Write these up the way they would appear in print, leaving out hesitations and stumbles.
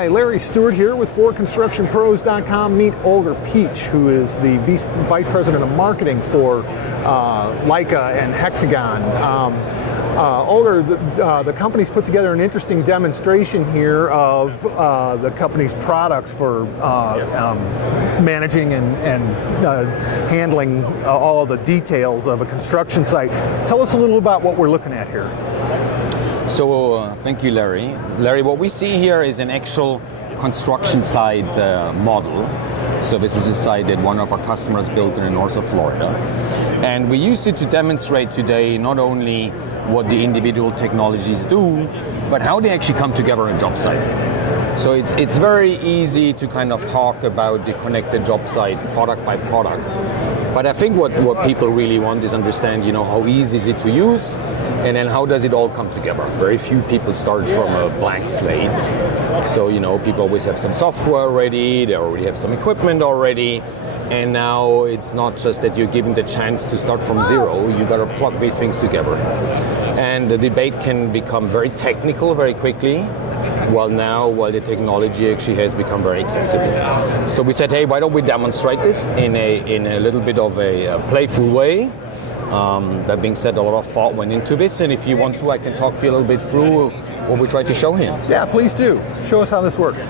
Hi, Larry Stewart here with ForConstructionPros.com. Meet Holger Pietzsch, who is the Vice President of Marketing for Leica and Hexagon. Holger, the company's put together an interesting demonstration here of the company's products for managing and handling all of the details of a construction site. Tell us a little about what we're looking at here. So thank you, Larry. Larry, what we see here is an actual construction site model. So this is a site that one of our customers built in the north of Florida. And we use it to demonstrate today not only what the individual technologies do, but how they actually come together in Jobsite. So it's very easy to kind of talk about the connected job site product by product. But I think what people really want is understand, how easy is it to use, and then how does it all come together? Very few people start from a blank slate. So, people always have some software already, they already have some equipment already, and now it's not just that you're given the chance to start from zero, you got to plug these things together. And the debate can become very technical very quickly, while the technology actually has become very accessible. So we said, hey, why don't we demonstrate this in a little bit of a playful way? That being said, a lot of thought went into this, and if you want to, I can talk you a little bit through what we tried to show here. Yeah, please do. Show us how this works.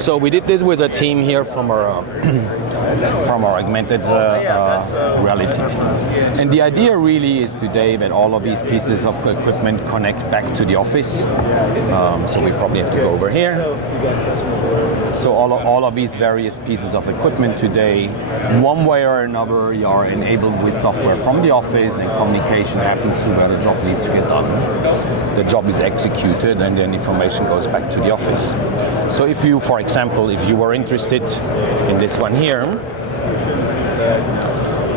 So we did this with a team here from our Augmented reality team. And the idea really is today that all of these pieces of equipment connect back to the office. So we probably have to go over here. So all of these various pieces of equipment today, one way or another, you are enabled with software from the office, and communication happens to where the job needs to get done. The job is executed, and then information goes back to the office. So if you, for example, if you were interested in this one here,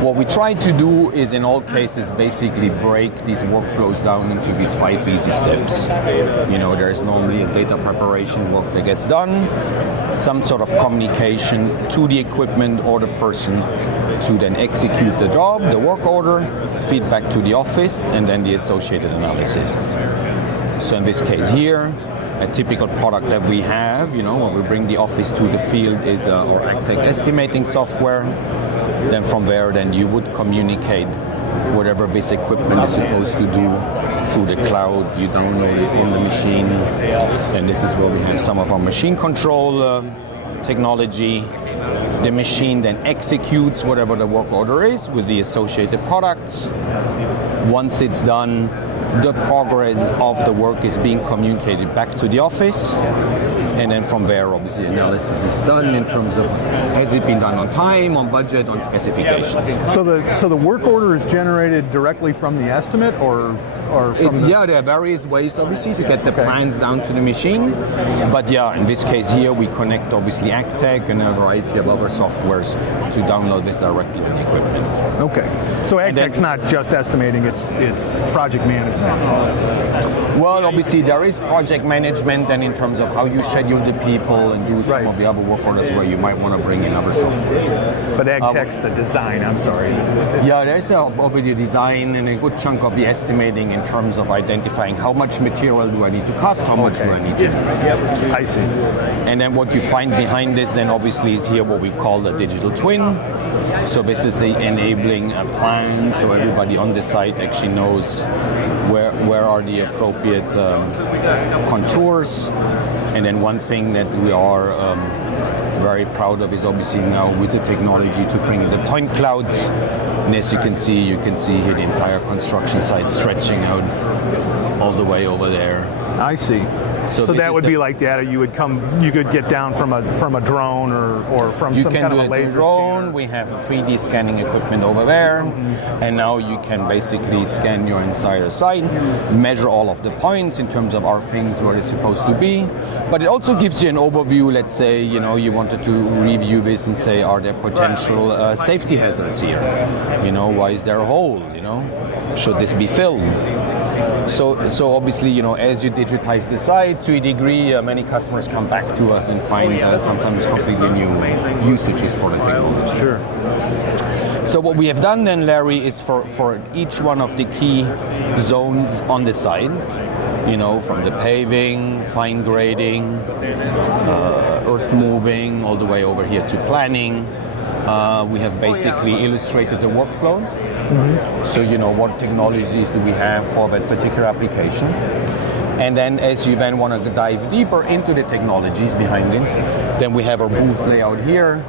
what we try to do is in all cases basically break these workflows down into these 5 easy steps. There is normally a data preparation work that gets done, some sort of communication to the equipment or the person to then execute the job, the work order, feedback to the office, and then the associated analysis. So in this case here, a typical product that we have, when we bring the office to the field is our AgTech estimating software. Then from there, you would communicate whatever this equipment is supposed to do through the cloud. You download it on the machine, and this is where we have some of our machine control technology. The machine then executes whatever the work order is with the associated products. Once it's done, the progress of the work is being communicated back to the office. And then from there, obviously, analysis is done in terms of has it been done on time, on budget, on specifications. So the work order is generated directly from the estimate, or from yeah, there are various ways, obviously, to get the plans down to the machine. But yeah, in this case here, we connect obviously AgTech and a variety of other softwares to download this directly on the equipment. Okay. So AgTech's not just estimating; it's project management. Well, obviously there is project management, and in terms of how you schedule the people and do some of the other work orders where you might want to bring in other software. But AgTech's the design. I'm sorry. Yeah, there's obviously design and a good chunk of the estimating in terms of identifying how much material do I need to cut, how much do I need to. I see. And then what you find behind this, then obviously is here what we call the digital twin. So this is the enabling plan, so everybody on the site actually knows where are the appropriate contours. And then one thing that we are very proud of is obviously now with the technology to bring the point clouds. And as you can see here the entire construction site stretching out all the way over there. I see. So that would be like data you could get down from a drone or from some kind of a laser scanner. You can do it with a drone. We have a 3D scanning equipment over there, and now you can basically scan your entire site, measure all of the points in terms of are things where it's supposed to be. But it also gives you an overview. Let's say you wanted to review this and say, are there potential safety hazards here? Why is there a hole? Should this be filled? So obviously, as you digitize the site to a degree, many customers come back to us and find sometimes completely new usages for the technology. Sure. So what we have done then, Larry, is for each one of the key zones on the site, from the paving, fine grading, earth moving, all the way over here to planning, we have basically illustrated the workflows. Mm-hmm. So, what technologies do we have for that particular application? And then as you then want to dive deeper into the technologies behind it, then we have our booth layout here,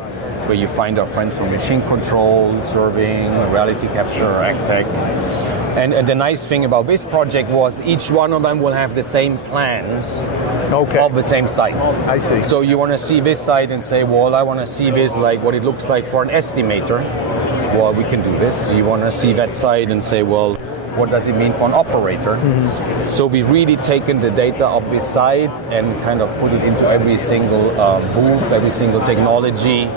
where you find our friends from machine control, serving, reality capture, AgTech. And the nice thing about this project was each one of them will have the same plans of the same site. I see. So you want to see this site and say, well, I want to see this like what it looks like for an estimator. Well, we can do this. You want to see that site and say, well, what does it mean for an operator? Mm-hmm. So we've really taken the data of this site and kind of put it into every single booth, every single technology.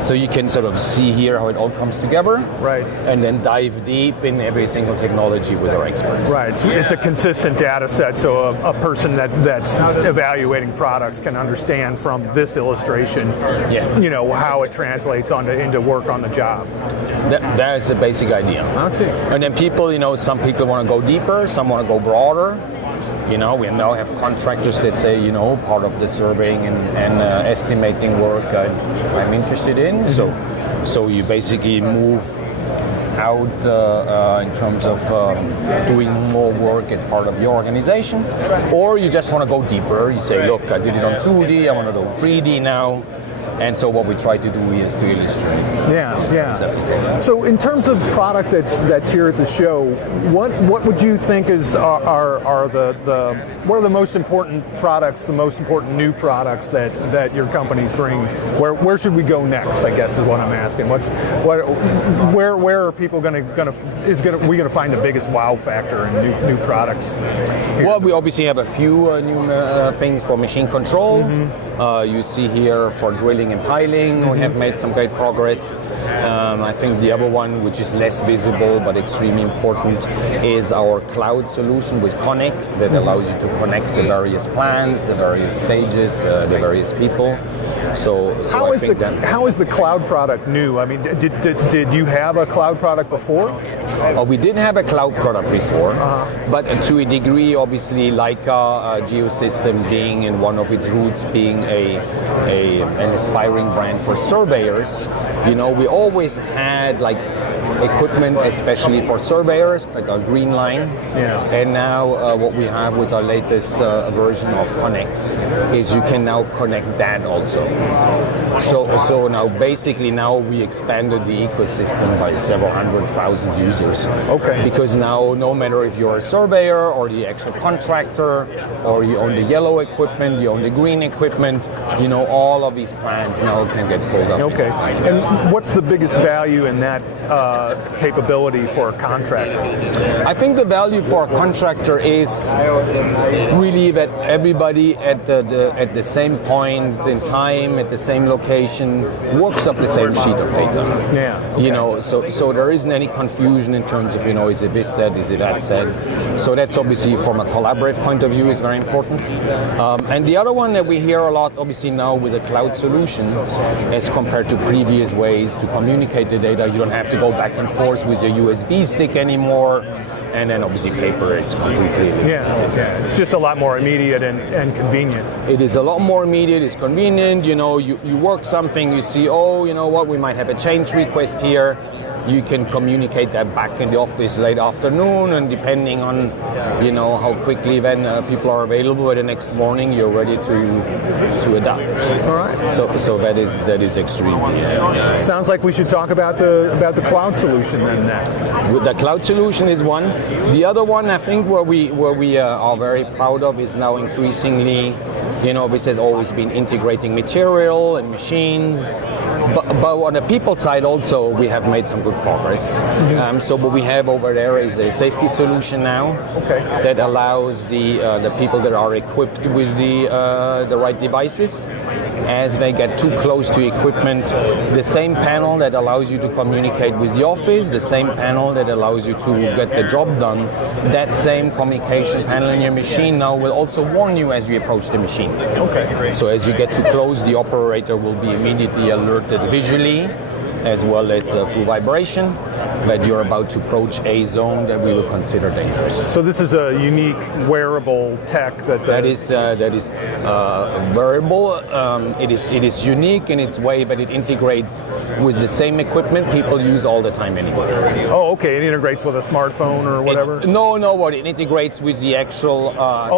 So you can sort of see here how it all comes together, right? And then dive deep in every single technology with our experts. Right. It's a consistent data set, so a person that's evaluating products can understand from this illustration, yes, how it translates into work on the job. That is the basic idea. I see. And then people, some people want to go deeper, some want to go broader. We now have contractors that say, part of the surveying and estimating work I'm interested in. Mm-hmm. So you basically move out in terms of doing more work as part of your organization, or you just want to go deeper. You say, look, I did it on 2D, I want to go 3D now. And so what we try to do is to illustrate. Yeah. So in terms of product that's here at the show, what would you think are the most important products, the most important new products that your companies bring? Where should we go next? I guess is what I'm asking. Where are people we gonna find the biggest wow factor in new products? Here? Well, we obviously have a few new things for machine control. Mm-hmm. You see here for drilling and piling, mm-hmm. we have made some great progress. I think the other one, which is less visible but extremely important, is our cloud solution with Connex that allows you to connect the various plans, the various stages, the various people. So how is the cloud product new? I mean, did you have a cloud product before? We did have a cloud product before, but to a degree, obviously, Leica Geosystems being in one of its roots being an aspiring brand for surveyors, we always had like equipment, especially for surveyors, like our green line. Yeah. And now what we have with our latest version of Connex is you can now connect that also. So now basically we expanded the ecosystem by several 100,000 users. Okay. Because now no matter if you're a surveyor or the actual contractor or you own the yellow equipment, you own the green equipment, all of these plans now can get pulled up. Okay. And what's the biggest value in that capability for a contractor? I think the value for a contractor is really that everybody at the same point in time, at the same location, works off the same sheet of data. Yeah. Okay. So there isn't any confusion in terms of, is it this said, is it that said? So that's obviously from a collaborative point of view is very important. And the other one that we hear a lot, obviously now with a cloud solution, as compared to previous ways to communicate the data, you don't have to go back and forth with your USB stick anymore. And then obviously paper is completely... Yeah, it's just a lot more immediate and convenient. It is a lot more immediate, it's convenient, you work something, you see, we might have a change request here. You can communicate that back in the office late afternoon, and depending on, how quickly then people are available by the next morning, you're ready to adapt. All right. So that is extremely. Sounds like we should talk about the cloud solution then next. The cloud solution is one. The other one, I think, where we are very proud of is now increasingly, this has always been integrating material and machines. But on the people side also, we have made some good progress. Mm-hmm. So what we have over there is a safety solution now that allows the people that are equipped with the right devices, as they get too close to equipment, the same panel that allows you to communicate with the office, the same panel that allows you to get the job done, that same communication panel in your machine now will also warn you as you approach the machine. Okay. So as you get too close, the operator will be immediately alerted visually as well as through vibration, that you're about to approach a zone that we will consider dangerous. So this is a unique wearable tech that is wearable. It is unique in its way, but it integrates with the same equipment people use all the time anyway. Oh, okay. It integrates with a smartphone or whatever? What it integrates with the actual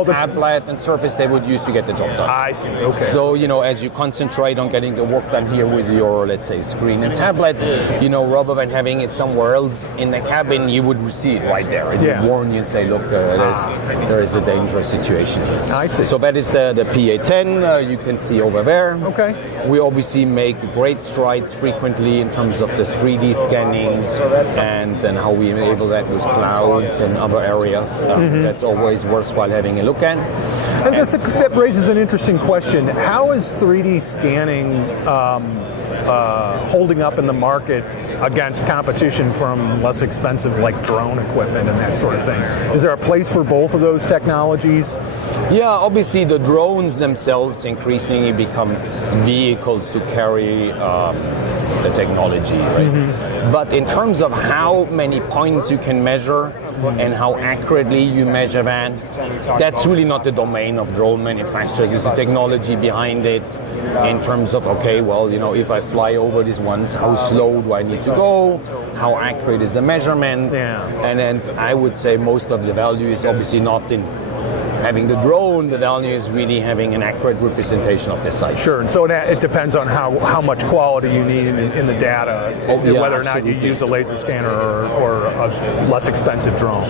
tablet and surface they would use to get the job done. I see. Okay. So, as you concentrate on getting the work done here with your, let's say, screen and tablet, rather than having it somewhere else in the cabin, you would see it right there. It would warn you and say, look, there is a dangerous situation here. I see. So that is the PA10 you can see over there. Okay. We obviously make great strides frequently in terms of this 3D scanning and how we enable that with clouds and other areas. That's always worthwhile having a look at. And that raises an interesting question. How is 3D scanning holding up in the market against competition from less expensive like drone equipment and that sort of thing? Is there a place for both of those technologies? Yeah, obviously the drones themselves increasingly become vehicles to carry the technology, right? But in terms of how many points you can measure and how accurately you measure that's really not the domain of drone manufacturers. It's the technology behind it in terms of, if I fly over this once, how slow do I need to go? How accurate is the measurement? And then I would say most of the value is obviously not in having the drone. The value is really having an accurate representation of the site. Sure, and so it depends on how much quality you need in the data, whether or not you use a laser scanner or a less expensive drone.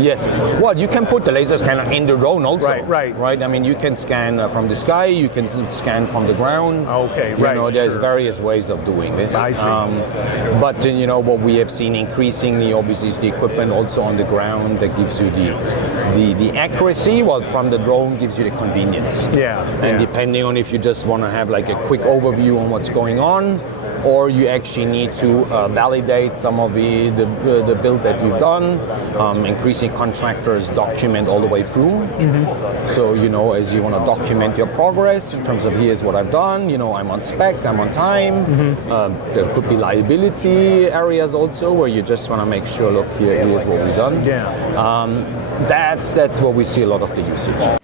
Yes. Well, you can put the laser scanner in the drone also. Right. I mean, you can scan from the sky, you can scan from the ground. Okay, There's various ways of doing this. I see. But what we have seen increasingly, obviously, is the equipment also on the ground that gives you the accuracy, while from the drone gives you the convenience. And depending on if you just want to have like a quick overview on what's going on, or you actually need to validate some of the build that you've done. Increasing contractors document all the way through. So, as you want to document your progress in terms of here's what I've done, I'm on spec, I'm on time. There could be liability areas also where you just want to make sure, look, here's what we've done. That's where we see a lot of the usage.